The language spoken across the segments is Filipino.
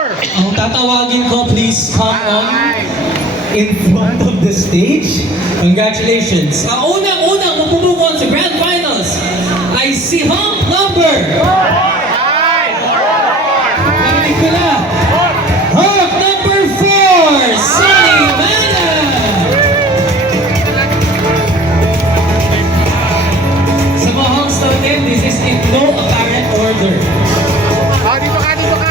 Ang tatawagin ko, please come on in front of the stage. Congratulations. Ang unang mapupukon sa Grand Finals ay si Hump Number! Narinig ko na! Hump Number 4, Sunny Mana! Sa mga Humps natin, this is in no apparent order. Dito ka. Dito ka.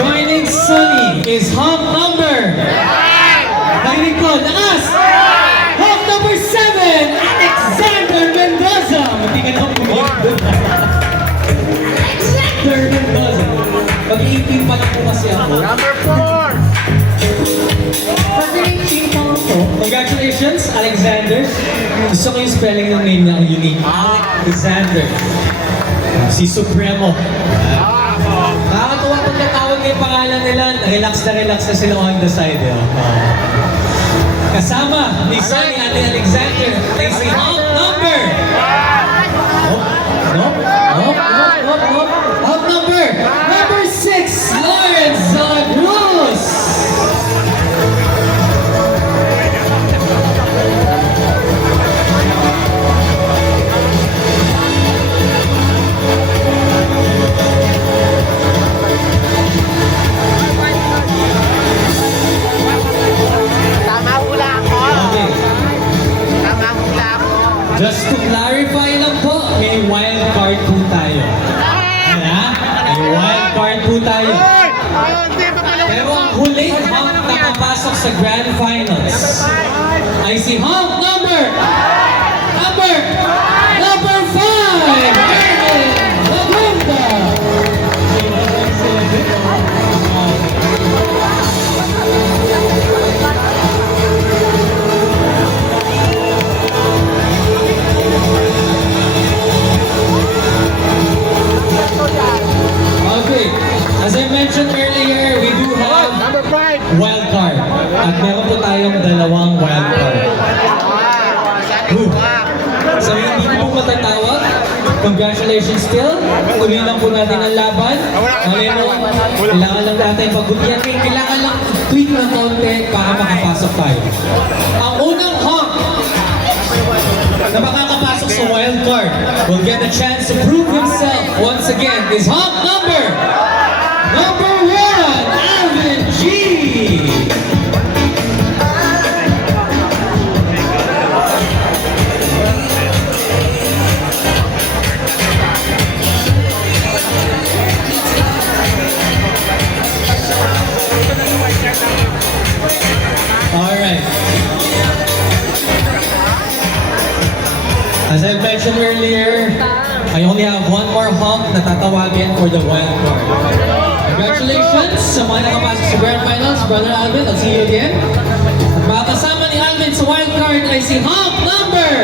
Joining Sunny is Hump Number! Narinig ko, lakas! Hump Number 7, Alexander Mendoza! Hindi ka naman pumiyak doon. Alexander Mendoza! Pag-18 pa lang po kasi ako. Number 4. Pag-18 pa lang po. Congratulations, Alexander. Gusto ko yung spelling ng name niya, ang unique. Alexander. Si Supremo. Nakakatuwa pag natawag yung pangalan nila, relax na sila on the side. Kasama ni Sunny at ni Alexander ay si Hump Number! Hump Number! Number 6, Lawrence Zagruz! Just to clarify lang po, may wild card po tayo. May wild card po tayo. Pero ang huling hump na papasok sa Grand Finals ay si Hump Number 5! Erwin Lagunda! Okay, as I mentioned earlier, we do have Number 5. wild card. At meron po tayong dalawang wild card. So hindi po matatawag. Congratulations still. Tuloy lang po natin ang laban. Kailangan lang natin pagbutihan. Kailangan lang tweak ng konti para makapasok tayo. Ang unang hump na makakapasok sa wild card will get a chance to prove himself once again is Hump Number 1, Alvin G! Alright. As I mentioned earlier, I only have one more hump na tatawagin for the wild card. Congratulations sa mga nakapasok sa Grand Finals, Brother Alvin. I'll see you again. At mga kasama ni Alvin sa wild card ay si Hump Number